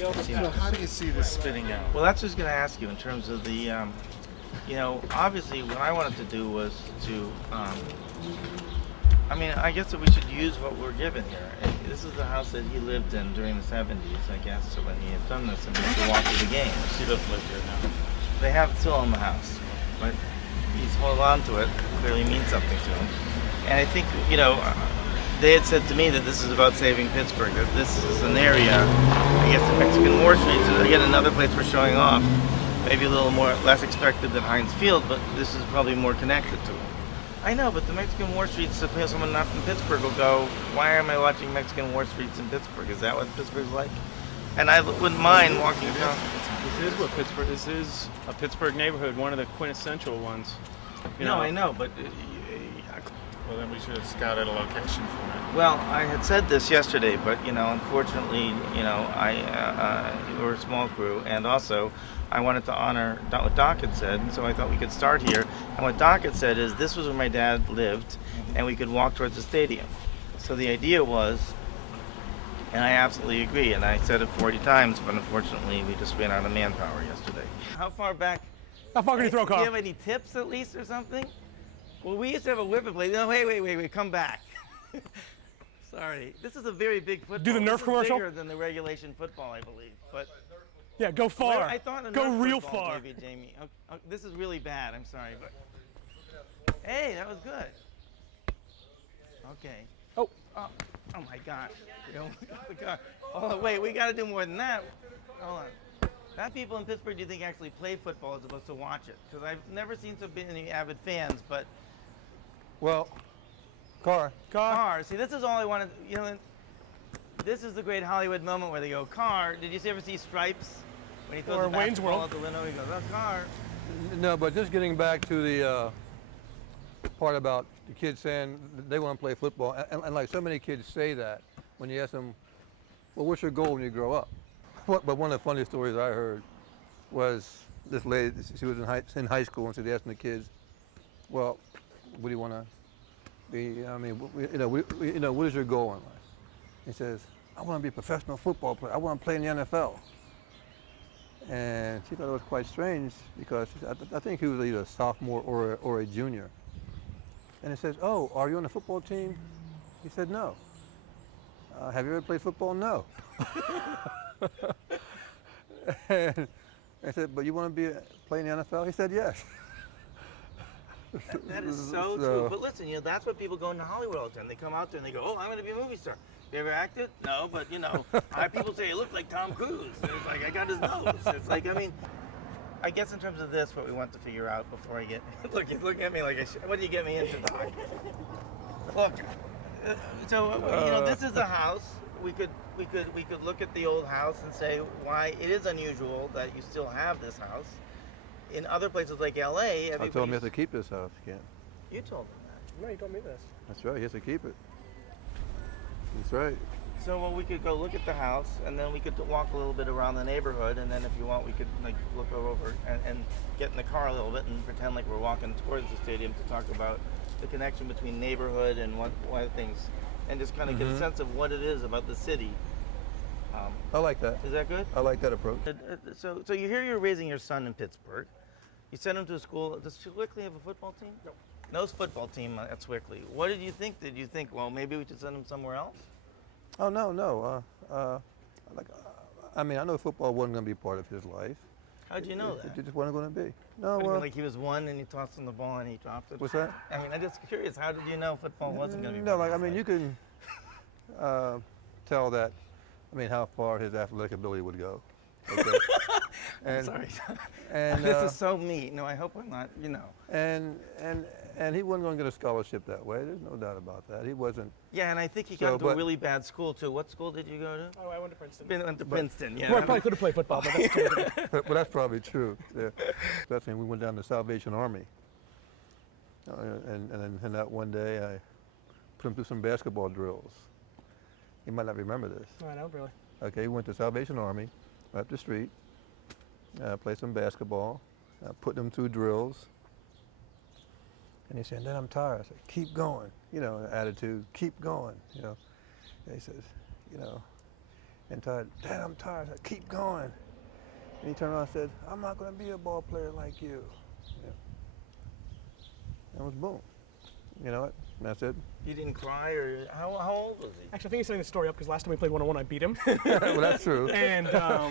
how do you see this spinning out? Well, that's what I was going to ask you in terms of the, obviously what I wanted to do was to, I guess that we should use what we're given here. And this is the house that he lived in during the 70s, I guess, so when he had done this and he had to walk through the game. He doesn't live here now. They have still own the house, but he's holding on to it. Clearly means something to him. And I think, they had said to me that this is about saving Pittsburgh, that this is an area, I guess the Mexican War Street is again another place we're showing off. Maybe a little less expected than Heinz Field, but this is probably more connected to it. I know, but the Mexican War Streets, if someone not from Pittsburgh will go, why am I watching Mexican War Streets in Pittsburgh? Is that what Pittsburgh's like? And I wouldn't mind walking down. This is what Pittsburgh. This is a Pittsburgh neighborhood, one of the quintessential ones. I know, but well, then we should have scouted a location for it. well, I had said this yesterday, but unfortunately, we're a small crew, and also I wanted to honor what Doc had said, and so I thought we could start here. And what Doc had said is this was where my dad lived, and we could walk towards the stadium. So the idea was, and I absolutely agree, and I said it 40 times, but unfortunately we just ran out of manpower yesterday. How far back? How far can you throw, Do you Carl? have any tips at least or something? Well, we used to have a whippet play. No, wait, come back. Sorry. This is a very big football. Do the Nerf This is commercial? bigger than the regulation football, I believe. But Yeah, go far. I thought a go Nerf real football, far. Maybe, Jamie. This is really bad. I'm sorry, but hey, that was good. Okay. Oh. Oh my gosh. The car. Oh wait, we got to do more than that. Hold on. How people in Pittsburgh do you think actually play football as opposed to watch it? Because I've never seen so many avid fans, but Well, car. See, this is all I wanted. This is the great Hollywood moment where they go, car. Did you ever see Stripes? When he throws Or the Wayne's basketball World. out the window, he goes, oh, car. No, but just getting back to the part about the kids saying they want to play football, and like so many kids say that when you ask them, well, what's your goal when you grow up? But one of the funniest stories I heard was this lady, she was in high school, and she'd asking the kids, well, what do you want to be? I mean, what is your goal in life? He says, I want to be a professional football player. I want to play in the NFL. And she thought it was quite strange because she said, I think he was either a sophomore or a junior. And he says, oh, are you on the football team? He said, no. Have you ever played football? No. And I said, but you want to play in the NFL? He said, yes. That is so true. But listen, that's what people go into Hollywood all the time. They come out there and they go, oh, I'm going to be a movie star. You ever acted? No, but people say, you look like Tom Cruise. It's like, I got his nose. It's like, I guess in terms of this, what we want to figure out before I get, look at me like what do you get me into, Doc? Look, so, this is a house. We could look at the old house and say why it is unusual that you still have this house. In other places like LA, I told him he has to keep this house. He can't. You told him that. No, you told me this. That's right. He has to keep it. That's right. So we could go look at the house, and then we could walk a little bit around the neighborhood, and then if you want, we could look over and get in the car a little bit and pretend like we're walking towards the stadium to talk about the connection between neighborhood and what things, and just kind of get a sense of what it is about the city. I like that. Is that good? I like that approach. So you hear you're raising your son in Pittsburgh. You sent him to a school. Does Swickley have a football team? No football team at Swickley. What did you think? Did you think, well, maybe we should send him somewhere else? Oh no. I know football wasn't going to be part of his life. How'd you know that? It just wasn't going to be. No. What do you mean, like he was one and you tossed him the ball and he dropped it? What's that? I'm just curious. How did you know football wasn't going to be? No, part of his you life? can tell that. How far his athletic ability would go. Okay. I'm sorry. And this is so mean. No, I hope I'm not. And he wasn't going to get a scholarship that way. There's no doubt about that. He wasn't. Yeah, and I think he got into a really bad school too. What school did you go to? Oh, I went to Princeton. Went to Princeton. Yeah. Well, I probably could have played football, but that's totally different. But that's probably true. Yeah. Especially when we went down to Salvation Army. And then that one day I put him through some basketball drills. You might not remember this. No, I don't really. Okay, he went to Salvation Army, right up the street, played some basketball, put him through drills. And he said, then I'm tired. I said, keep going. Attitude, keep going. And he says, And Todd, Dad, I'm tired. I said, keep going. And he turned around and said, I'm not going to be a ball player like you. Yeah. And it was boom. You know what? And that's it. You didn't cry, or how old was he? Actually, I think he's setting the story up because last time we played one-on-one, I beat him. Well, that's true. And No,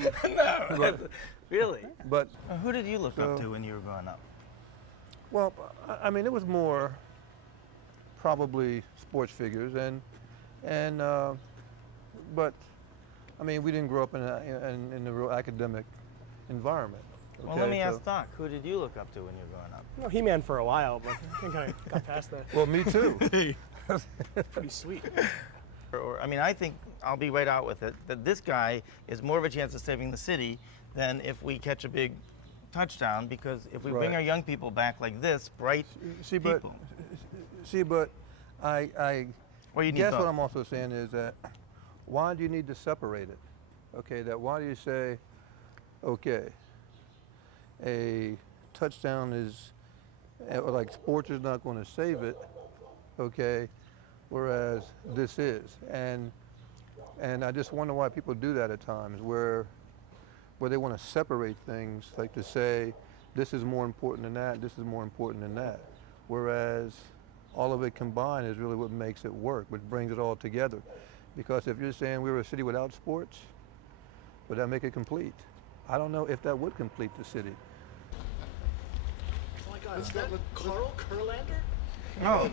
really. But, Who did you look up So- to when you were growing up? well, I mean, it was more probably sports figures. But, I mean, we didn't grow up in a real academic environment. Well, okay? let me So- ask Doc. Who did you look up to when you were growing up? no, He-Man for a while, but I think I got past that. Well, me too. Pretty sweet. I mean, I think I'll be right out with it that this guy is more of a chance of saving the city than if we catch a big touchdown. Because if we bring Right. our young people back like this, bright See, people, but I well, you need guess both. what I'm also saying is that why do you need to separate it? Okay, that why do you say, okay, a touchdown is, or like sports is not going to save it, okay, whereas this is. And I just wonder why people do that at times, where they want to separate things, like to say, this is more important than that, this is more important than that. Whereas all of it combined is really what makes it work, which brings it all together. Because if you're saying we were a city without sports, would that make it complete? I don't know if that would complete the city. Oh my God, is that Carl Kurlander? Oh,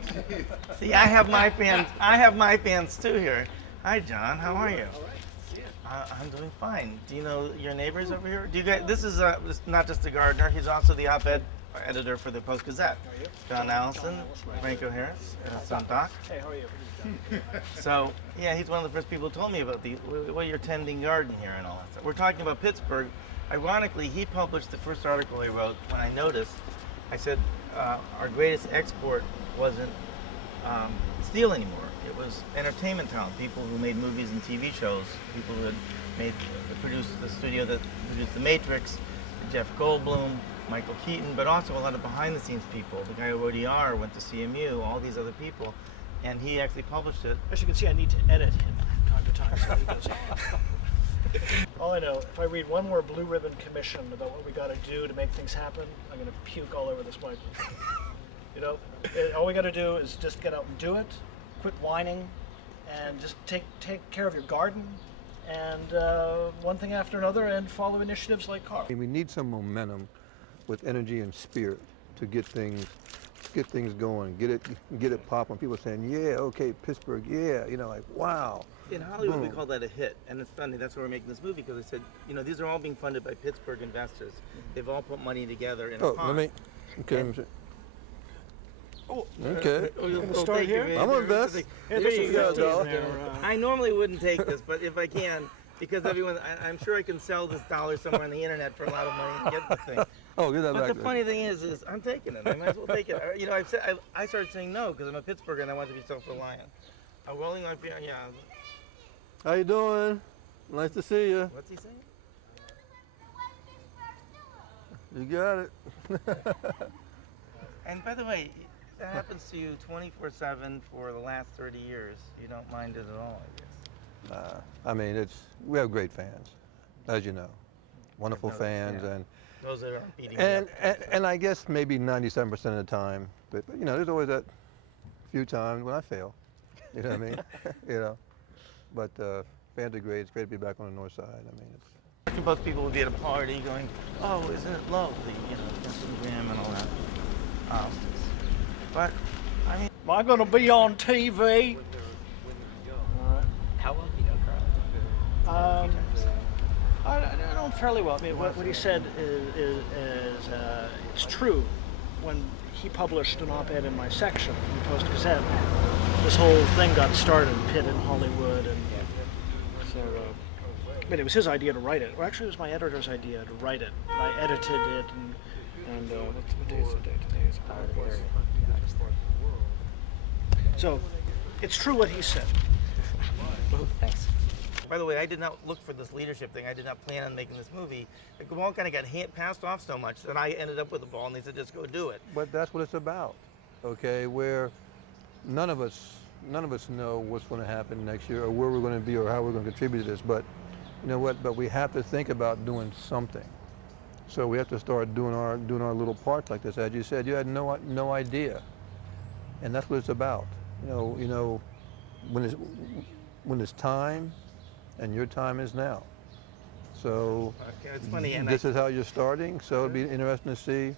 see, I have my fans. I have my fans too here. Hi, John. How are you? All right. I'm doing fine. Do you know your neighbors over here? Do you guys? This is not just a gardener. He's also the op-ed editor for the Post Gazette. How are you? John Allison, Franco Harris, son Doc. Hey, how are you? So yeah, he's one of the first people who told me about your tending garden here and all that stuff. We're talking about Pittsburgh. Ironically, he published the first article I wrote when I noticed. I said our greatest export wasn't steel anymore. It was entertainment talent, people who made movies and TV shows, people who had produced the studio that produced The Matrix, Jeff Goldblum, Michael Keaton, but also a lot of behind-the-scenes people. The guy who wrote ER went to CMU, all these other people, and he actually published it. As you can see, I need to edit him from time to time. So he goes on. All I know, if I read one more blue ribbon commission about what we got to do to make things happen, I'm going to puke all over this microphone. You know, all we got to do is just get out and do it, quit whining, and just take care of your garden, and one thing after another, and follow initiatives like Carl. We need some momentum with energy and spirit to get things going, get it popping. People saying, yeah, okay, Pittsburgh, yeah, you know, like, wow. In Hollywood, we Boom. call that a hit, and it's funny. That's why we're making this movie, because they said, you know, these are all being funded by Pittsburgh investors. They've all put money together in a Oh, pot. let me, okay, And- okay. start thank you, here? man. I'm gonna invest. Hey, There there's you a go. 50 in there. I normally wouldn't take this, but if I can, because everyone, I'm sure I can sell this dollar somewhere on the internet for a lot of money and get the thing. Oh, get that But back the there. funny thing is I'm taking it. I might as well take it. You know, I started saying no because I'm a Pittsburgher and I want to be self-reliant. I'm rolling my feet. Yeah. How you doing? Nice to see you. What's he saying? You got it. And by the way, that happens to you 24/7 for the last 30 years. You don't mind it at all, I guess. I mean, we have great fans, as you know, wonderful I've noticed, fans, yeah. and Those that aren't beating me and, up. and and I guess maybe 97% of the time, but you know, there's always that few times when I fail. You know what I mean? You know, but fans are great. It's great to be back on the north side. I mean, it's. Most people would be at a party going, "Oh, isn't it lovely?" You know, Instagram and all that. But I mean, Am I going to be on TV? How well do you know Carl? I know him fairly well. I mean, what he said is it's true. When he published an op-ed in my section in the Post Gazette, this whole thing got started, Pitt in Hollywood, and so. I mean, it was his idea to write it. Or actually, it was my editor's idea to write it. And I edited it, and what day is the day today? Is it So, it's true what he said. Thanks. by the way, I did not look for this leadership thing. I did not plan on making this movie. The ball kind of got passed off so much that I ended up with the ball, and they said, just go do it. But that's what it's about, okay? Where none of us know what's going to happen next year or where we're going to be or how we're going to contribute to this. But you know what? But we have to think about doing something. So we have to start doing our little parts like this. As you said, you had no idea, and that's what it's about. You know, when it's time, and your time is now. So Okay, it's funny, and this is how you're starting. So it'll be interesting to see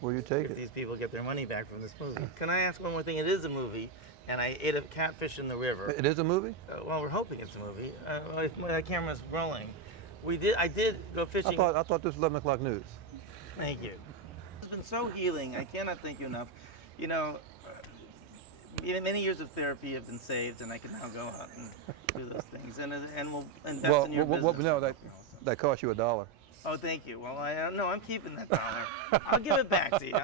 where you take if it. these people get their money back from this movie. Can I ask one more thing? It is a movie, and I ate a catfish in the river. It is a movie? Well, we're hoping it's a movie. If my camera's rolling. I did go fishing. I thought this was 11 o'clock news. Thank you. It's been so healing. I cannot thank you enough. You know, many years of therapy have been saved, and I can now go out and do those things. And we'll invest Well, in your business. no, that cost you $1. Oh, thank you. Well, no, I'm keeping that dollar. I'll give it back to you.